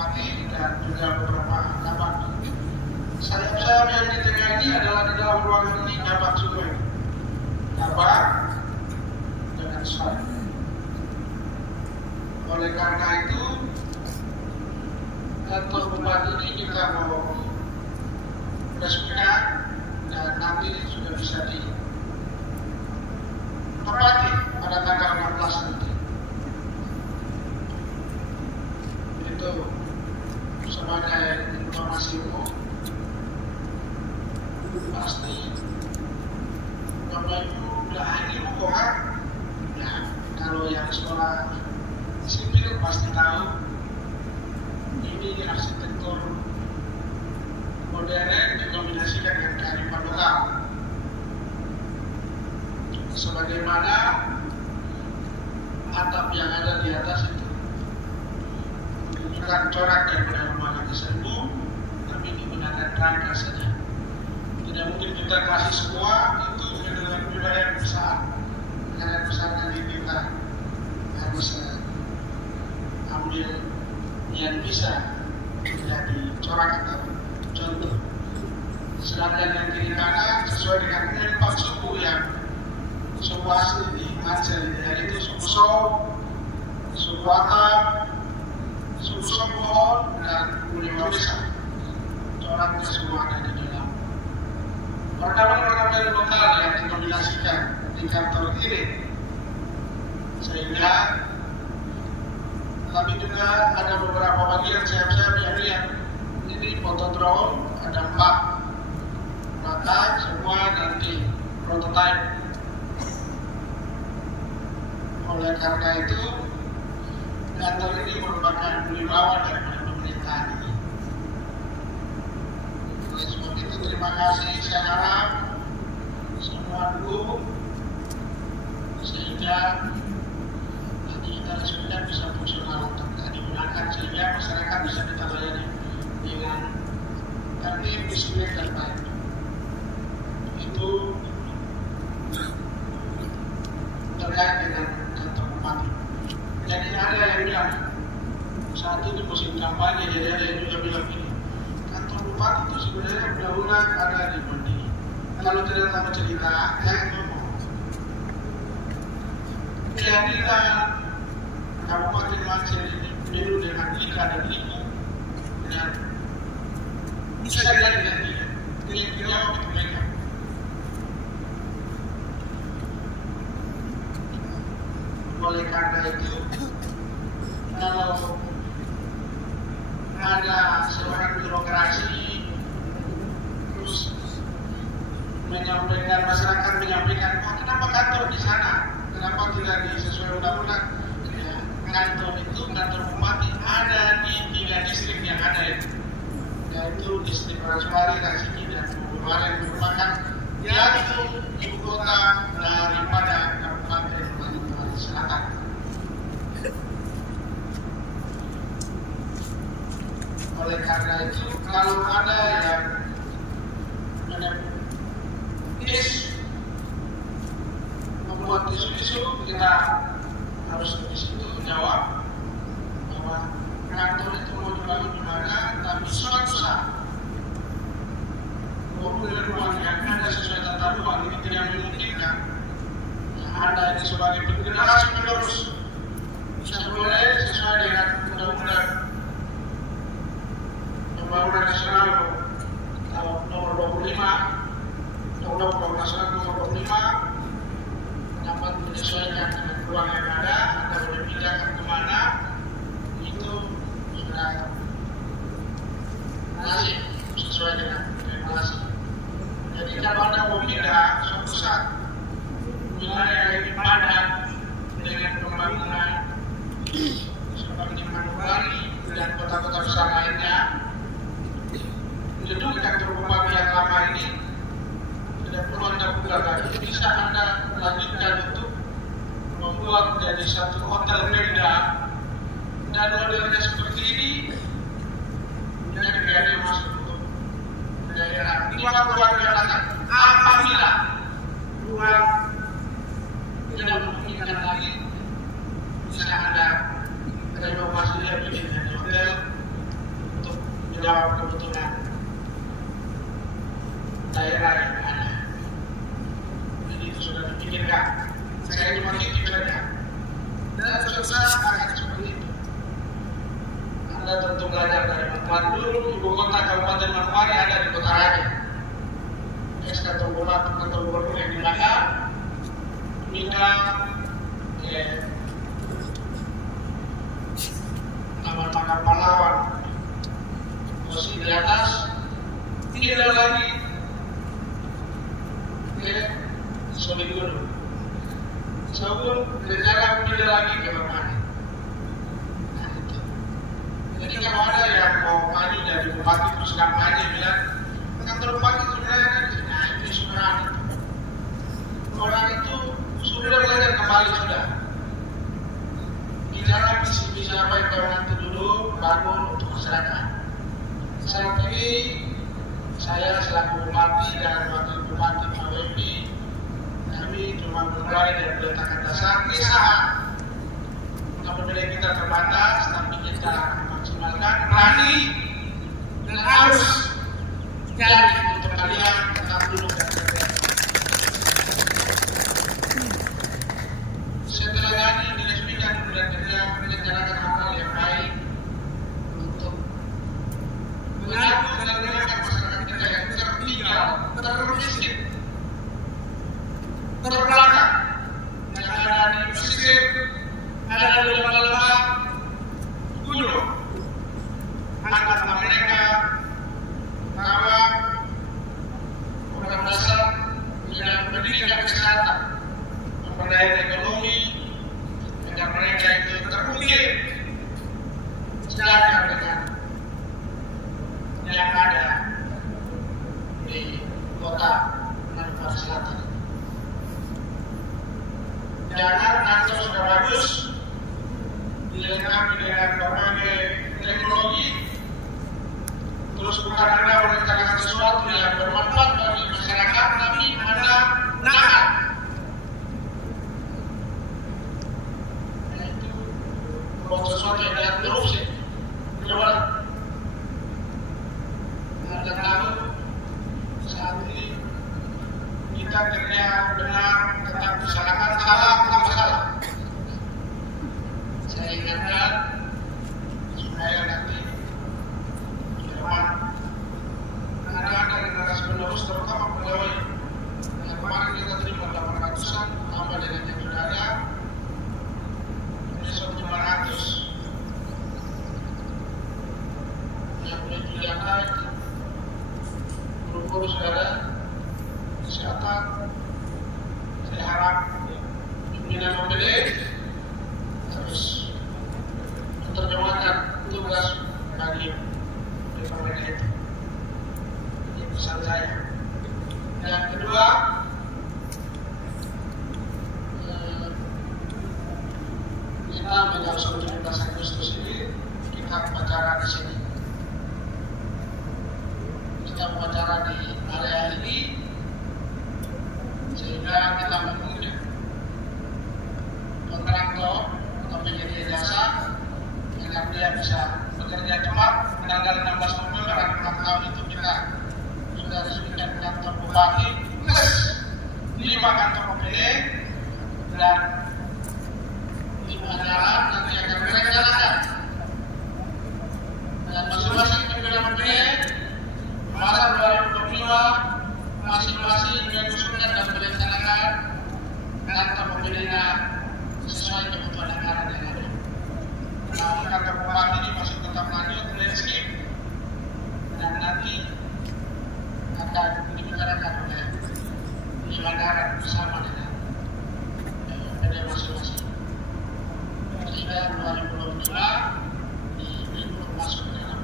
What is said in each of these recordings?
Bupati dan juga beberapa camat. Sayap-sayap yang di tengah ini adalah di dalam ruangan ini dapat semua, dapat dengan saya. Oleh karena itu, kantor Bupati ini kita mau resmikan dan nanti sudah bisa ditempati pada tanggal 16 nanti. Itu sebagai informasi umum. Pasti Bapak Ibu udah ini bukan? Ya, kalau yang sekolah sipil pasti tahu ini arsitektur modern dikombinasikan dengan kearifan lokal. Sebagaimana atap yang ada di atas itu menunjukkan corak daripada lembaga tersebut, tapi digunakan rangka saja. Tidak mungkin kita kasih semua itu dengan wilayah yang besar. Wilayah besar dari kita harus ambil yang bisa menjadi corak atau contoh. Sedangkan yang kiri kanan sesuai dengan empat suku yang suku asli di Aceh, yaitu suku Som, suku Batak, suku Sombon, dan Uniwabesa. Coraknya semua ada di dalam. Ornamen-ornamen lokal yang dikombinasikan di kantor kiri, sehingga tapi juga ada beberapa bagian sayap-sayap yang lihat ini foto drone ada 4 maka semua nanti prototype. Oleh karena itu kantor ini merupakan wibawa dari pemerintahan ini. Oleh sebab itu terima kasih, saya harap semua dulu sehingga kita resmikan bisa fungsional untuk digunakan sehingga masyarakat bisa kita layani dengan tertib, disiplin dan baik. Itu terkait dengan kantor bupati. Jadi ada yang bilang saat ini musim kampanye, jadi ada yang juga bilang ini kantor bupati itu sebenarnya undang-undang ada di Bondi. Kalau tidak tahu cerita, jangan ngomong. Kehadiran Kabupaten Aceh ini penuh dengan lika dan liku dan bisa dilihat dengan tidak jawab itu mereka. Oleh karena itu, kalau ada seorang birokrasi terus menyampaikan, masyarakat menyampaikan, oh, kenapa kantor di sana? Kenapa tidak sesuai undang-undang? Kantor itu, kantor bupati ada di 3 distrik yang ada itu, yaitu distrik Rangswari, Rasiki, dan Bubuaran merupakan yaitu ibu kota daripada Kabupaten Banyuwangi Selatan. Oleh karena itu, kalau ada yang membuat isu-isu, kita harus di situ jawab bahwa kantor itu mau dibangun di mana, tapi suatu saat mobil ruang yang ada sesuai tata ruang ini tidak memungkinkan. Yang ada ini sebagai generasi penerus bisa boleh sesuai dengan undang-undang pembangunan nasional nomor 25, undang-undang nasional nomor 25 dapat menyesuaikan dengan ruang yang ada atau boleh pindahkan kemana, itu sudah nasib sesuai dengan regulasi. Jadi kalau Anda mau pindah suatu saat wilayah yang padat dengan pembangunan menjawab kebutuhan daerah yang ada. Jadi itu sudah dipikirkan. Saya cuma titip saja. Dan susah akan seperti itu. Anda tentu belajar dari Bandung, ibu kota Kabupaten Manokwari ada di Kota Raja. Kantor gubernur yang di mana minta nama-nama pahlawan posisi di atas tidak lagi solid dulu sebelum berjalan tidak lagi ke depan. Nah, itu. Jadi kalau ada yang mau maju dari bupati terus kampanye bilang kantor bupati sudah ada di sini, nah itu sebenarnya orang itu sudah belajar kembali sudah. Bicara visi apa yang orang itu dulu bangun untuk masyarakat. Saat ini saya selaku bupati dan wakil bupati Mawembi, kami cuma mulai dari peletakan dasar usaha. Apabila kita terbatas, tapi kita maksimalkan, berani dan harus jadi untuk kalian tetap dulu dan setelah tadi diresmikan kemudian kerja menyelenggarakan hal yang baik untuk menyambut dan menjaga masyarakat kita yang tertinggal, termiskin, terbelakang, yang ada di pesisir, ada di lembah-lembah gunung, anak-anak mereka, rawat, program dasar, pendidikan pendidikan kesehatan, pemberdayaan ekonomi, agar mereka itu terukir sejajar dengan yang ada di kota Manokwari Selatan. Jangan kantor sudah bagus, dilengkapi dengan berbagai teknologi, terus bukan Anda merencanakan sesuatu yang bermanfaat bagi masyarakat, tapi Anda nakal. Itu sesuatu yang tidak korupsi. Coba Anda tahu saat ini kita kerja benar tentang masyarakat, salah tentang masalah. Saya ingatkan supaya nanti ke depan ada generasi penerus terutama pegawai. Yang kemarin kita terima 800-an, tambah dengan yang sudah ada, besok 500. Yang sudah naik, guru-guru sudah ada, kesehatan. Saya harap pimpinan OPD terus menerjemahkan tugas bagi mereka itu. Ini pesan saya. Yang kedua, kita menjawab 17 Agustus ini kita upacara di sini. Kita upacara di area ini sehingga kita mengundang kontraktor atau penyedia jasa agar dia bisa bekerja cepat. Tanggal 16 November akhir tahun itu kita sudah resmikan kantor bupati plus 5 kantor OPD dan 5 jalan nanti akan mereka jalankan. Dan masing-masing pimpinan OPD masa 2025 masing-masing mengusulkan dan merencanakan kantor OPD-nya sesuai kebutuhan anggaran yang ada. Namun kantor bupati ini masih tetap lanjut landscape dan nanti akan dibicarakan oleh penyelenggaraan bersama dengan OPD masing-masing. Sehingga 2025 itu masuk ke dalam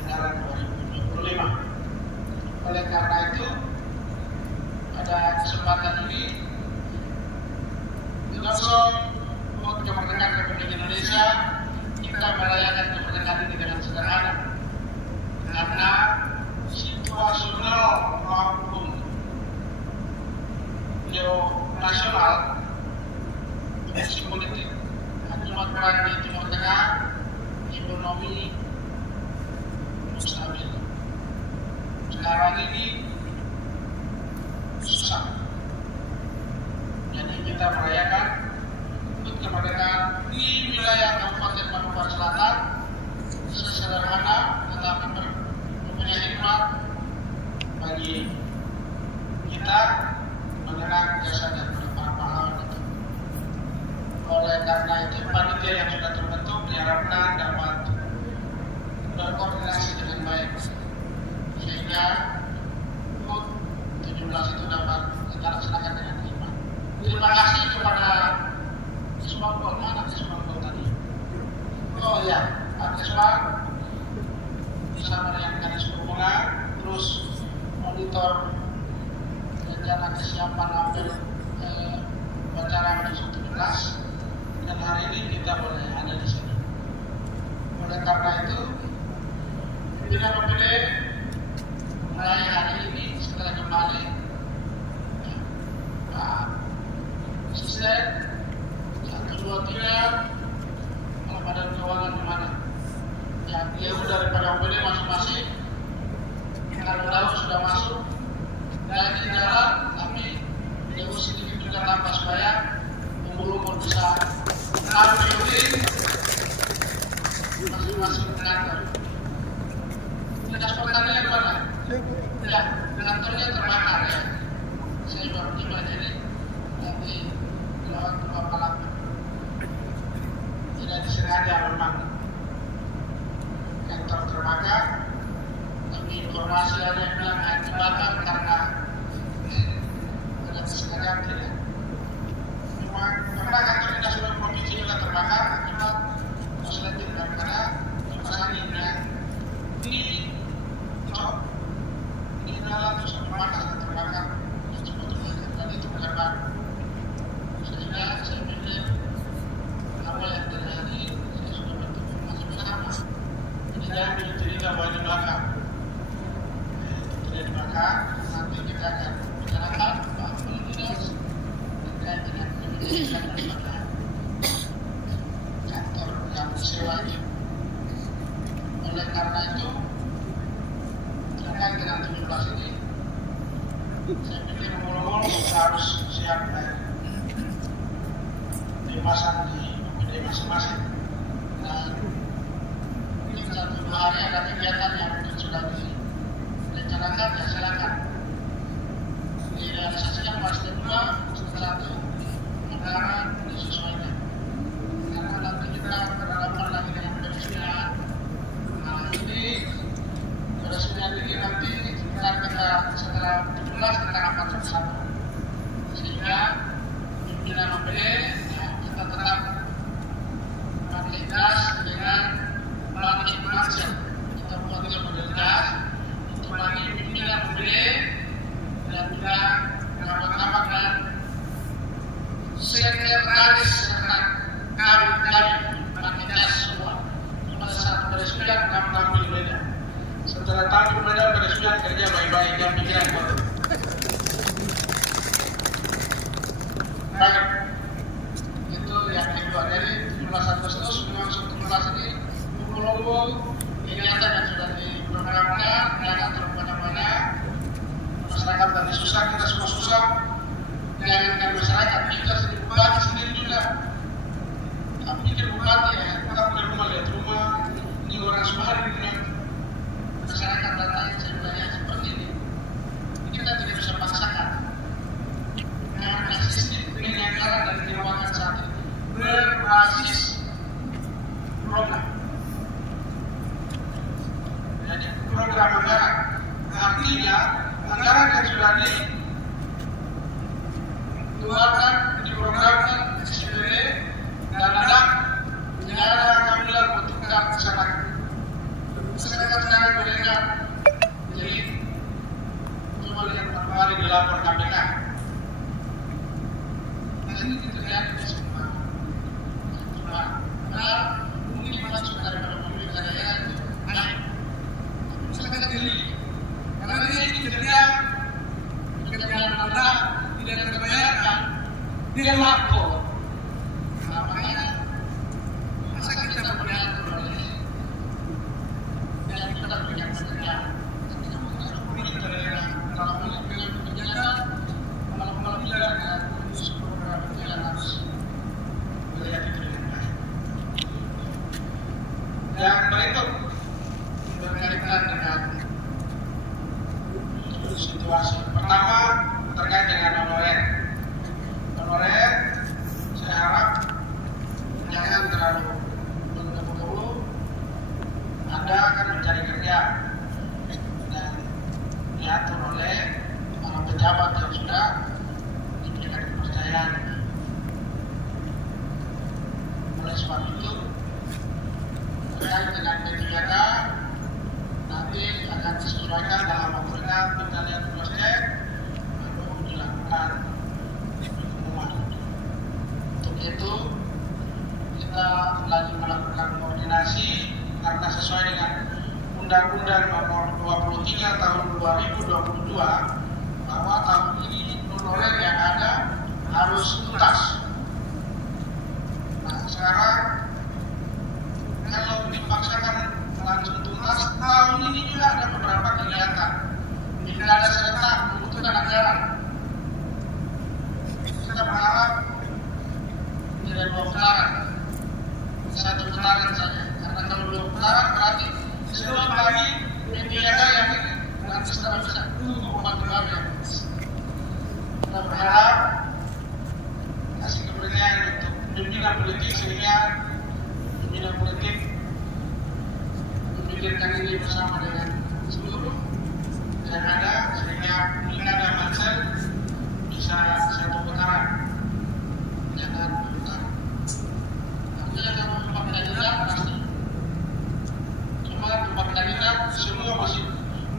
anggaran 2025. Oleh karena itu, pada kesempatan ini, langsung untuk kemerdekaan Republik Indonesia, kita merayakan kemerdekaan ini dengan sederhana, karena situasional maupun geonasional, kondisi politik, akibat perang di Timur Tengah, ekonomi, sekarang ini susah. Jadi kita merayakan untuk kemerdekaan di wilayah Kabupaten Manokwari Selatan sesederhana tetapi mempunyai hikmat bagi kita mengenang jasa dan para pahlawan itu. Oleh karena itu panitia yang sudah terbentuk diharapkan dapat berkoordinasi dengan baik sehingga HUT 17 itu dapat kita laksanakan dengan hikmat. Terima kasih kepada Ismail, mana Ismail tadi? Oh ya, Pak Ismail bersama dengan Kadis Perhubungan terus monitor rencana kesiapan apel upacara menuju 17 dan hari ini kita boleh ada di sini. Oleh karena itu, pimpinan OPD mulai hari ini setelah kembali Pak Asisten 1, 2, 3 kalau Badan Keuangan di mana? Yang jauh daripada OPD masing-masing kalau tahu sudah masuk dan di dalam tapi jauh sedikit juga tanpa supaya umur bisa ambil masing-masing kantor. Dinas pertanian mana? Ya, kantornya terbakar ya. Saya baru tiba jadi nanti lewat ke Bapak tidak disengaja memang kantor terbakar. Tapi informasi ada yang bilang dibakar karena ada kesengajaan tidak. Karena kantor dinas provinsi juga terbakar akibat konsleting daripada kipas angin yang di dalam pusat panas dan terbakar dan itu bukan baru. Sehingga saya pikir apa yang terjadi saya sudah berkonfirmasi bersama tidak dicerita bahwa dibakar. Tidak dibakar, nanti kita akan bicarakan Pak Dinas terkait dengan pendidikan dan kantor yang disewa ini. Oleh karena itu terkait dengan 17 ini saya pikir mulu-mulu harus siap dipasang di OPD masing-masing dan ini 1-2 hari ada kegiatan yang sudah direncanakan ya silakan direalisasikan pasti 2 satu anggaran disesuaikan karena nanti kita berhadapan lagi dengan peresmian. Nah ini peresmian ini nanti kita setelah 17 kita akan bersama sehingga pimpinan OPD ya, kita tetap pakai gas dengan pakai masker. Kita buat modalitas untuk bagi pimpinan OPD dan juga rapat-rapat dan sekretaris serta kami pakai gas semua. Pada saat peresmian kami tampil beda. Setelah tampil beda peresmian kerja baik-baik dan pikiran kotor. Baik, itu yang kedua dari 17 Agustus langsung 17 ini kumpul-kumpul kegiatan yang sudah diprogramkan dan atur pada masyarakat tadi susah kita semua susah dengan masyarakat kita sendiri bupati sendiri juga. Tapi pikir bupati ya kita punya rumah lihat rumah ini orang Sumari dengan masyarakat dan lain sebagainya seperti ini kita tidak bisa paksakan. Karena sistem penyelenggaraan dan pengawasan saat ini berbasis program. Jadi program anggaran artinya anggaran yang sudah dikeluarkan diprogramkan SPD dan ada pengambilan untuk masyarakat. Masyarakat sekarang mendengar jadi cuma lihat kembali di lapor KPK. Ini terjadi di semua. Mungkin masuk daripada pemerintah daerah itu naik. Masyarakat diri. Karena ini pekerjaan Anda tidak terbayarkan, dia lapor. Makanya masa kita berdialog oleh yang berikut berkaitan dengan situasi. Pertama, terkait dengan honorer. Honorer, saya harap jangan terlalu buru-buru. Anda akan mencari kerja dan diatur oleh para pejabat yang sudah diberikan kepercayaan. Oleh sebab itu, terkait dengan P3K nanti akan disesuaikan dalam waktunya. Kita lihat proses baru dilakukan pengumuman. Untuk itu kita lagi melakukan koordinasi karena sesuai dengan Undang-Undang Nomor 23 Tahun 2022 bahwa tahun ini honorer yang ada harus tuntas. Nah, sekarang kalau dipaksakan langsung tuntas, tahun ini juga ada beberapa kegiatan. Pilkada serentak membutuhkan anggaran. Kita berharap tidak 2 putaran, 1 putaran saja. Karena kalau 2 putaran berarti sebelum lagi P3K yang nanti setelah bisa membantu yang kita berharap kasih kepercayaan untuk pimpinan politik sehingga pimpinan politik memikirkan ini bersama dengan seluruh yang ada sehingga pilkada Banser bisa 1 putaran, jangan 2 putaran. Artinya kalau 4 kandidat pasti, cuma 4 kandidat semua masih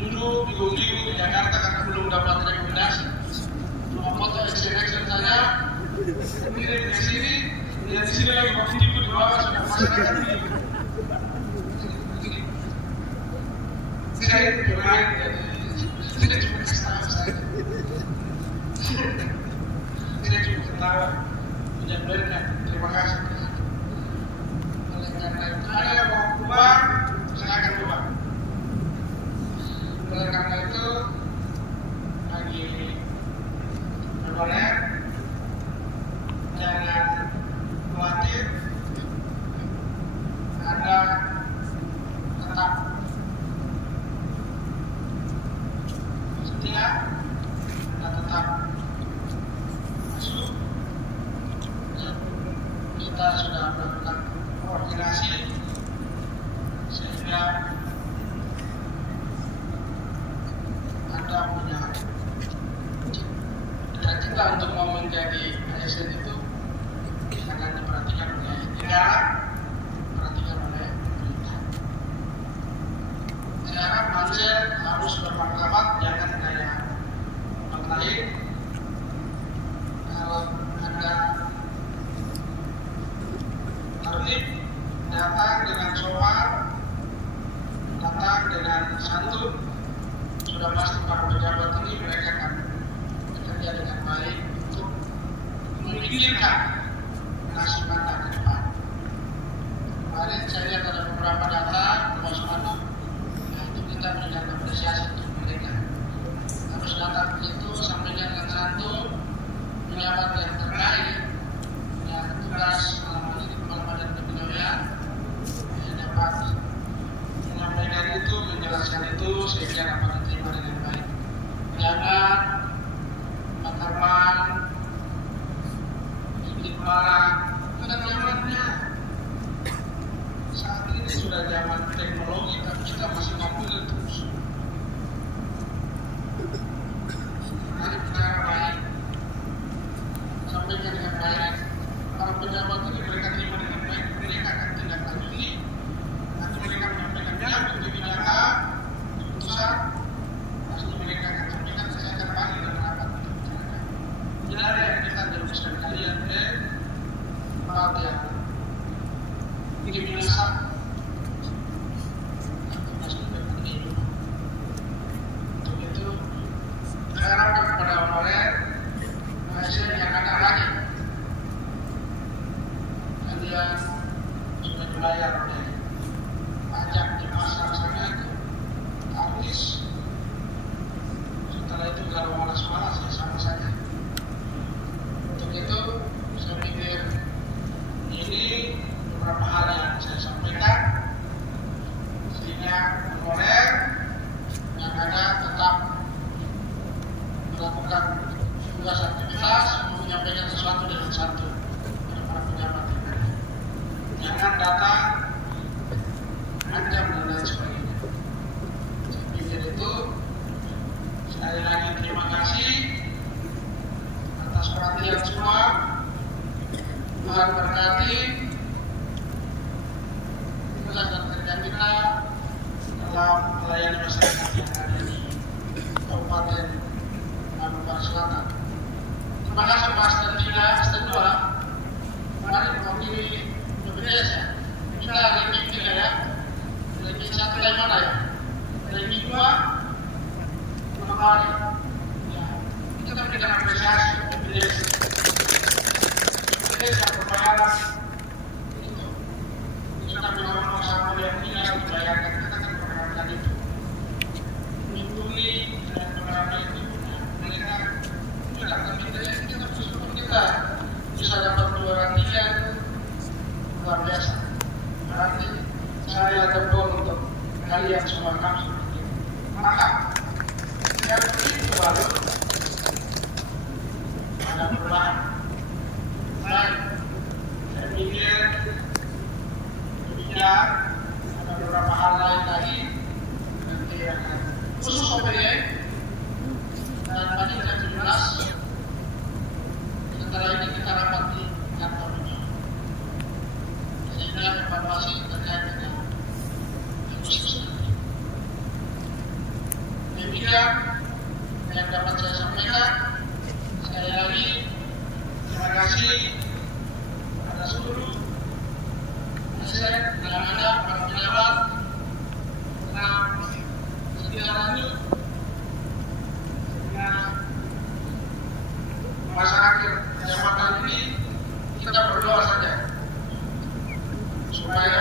dulu bingung-bingung di Jakarta karena belum dapat rekomendasi. Cuma foto action saja, kirim ke sini, dan di sini lagi waktu tipu di bawah sudah masyarakat ini. Saya bermain tidak cuma ketawa saja. Tidak cuma ketawa, tidak berkat. Terima kasih. Oleh karena itu ada yang mau keluar, silakan keluar. Oleh karena itu bagi honorer jangan khawatir, Anda tetap setia, Anda tetap masuk. Kita sudah melakukan koordinasi sehingga Anda punya cita-cita untuk mau menjadi ASN itu jangan diperhatikan oleh negara, diperhatikan oleh pemerintah. Saya harap Banser harus bermartabat, jangan kayak tempat lain. Kalau Anda tertib, datang dengan sopan, datang dengan santun, sudah pasti para pejabat ini mereka akan bekerja dengan baik untuk memikirkan nasib Anda ke depan. Kemarin saya lihat ada beberapa data Mas itu kita berikan apresiasi untuk mereka. Harus datang itu sampai dengan satu pejabat yang terkait yang tugas selama ini Kepala Badan Kepegawaian yang dapat menyampaikan itu, menjelaskan itu sehingga dapat diterima dengan baik. Jangan teman, barang, bukan zamannya. Saat ini sudah zaman teknologi, tapi kita masih mampu terus. Mari bicara baik, sampaikan dengan baik. Para pejabat ini mereka terima dengan baik, mereka akan tindak lanjuti. Nanti mereka menyampaikan yang P3K, keputusan, pasti mereka akan sampaikan. Saya akan panggil dan rapat untuk bicarakan. Tidak ada yang kita teruskan kalian tempat yang tinggi biasa atau masuk ke hidup. Untuk itu dalam melayani masyarakat yang ada di Kabupaten Bogor Selatan. Terima kasih Pak Asisten 3, Asisten 2. Mari mewakili BPJS ya. Kita ranking 3 ya. Ranking 1 dari mana ya? Ranking 2 kali. Ya. Kita memberikan apresiasi BPJS. BPJS yang berbayaran itu. Kita bilang sama yang tidak membayarkan, kita akan membayarkan itu. Melindungi dan membayarkan itu. Mereka tidak akan kita bersyukur kita bisa dapat 2 itu luar biasa. Berarti saya jempol untuk kalian semua kami seperti itu. Maka yang begitu baru ada perubahan. Baik, saya pikir demikian ada beberapa hal lain lagi nanti akan khusus OPY dan tadi jam 17 setelah ini kita rapat di kantor ini sehingga evaluasi terkait dengan khusus ini. Demikian yang dapat saya sampaikan. Sekali lagi terima kasih kepada seluruh asisten yang ada, para pejabat tentang setia lanjut dengan masa akhir jabatan ini. Kita berdoa saja supaya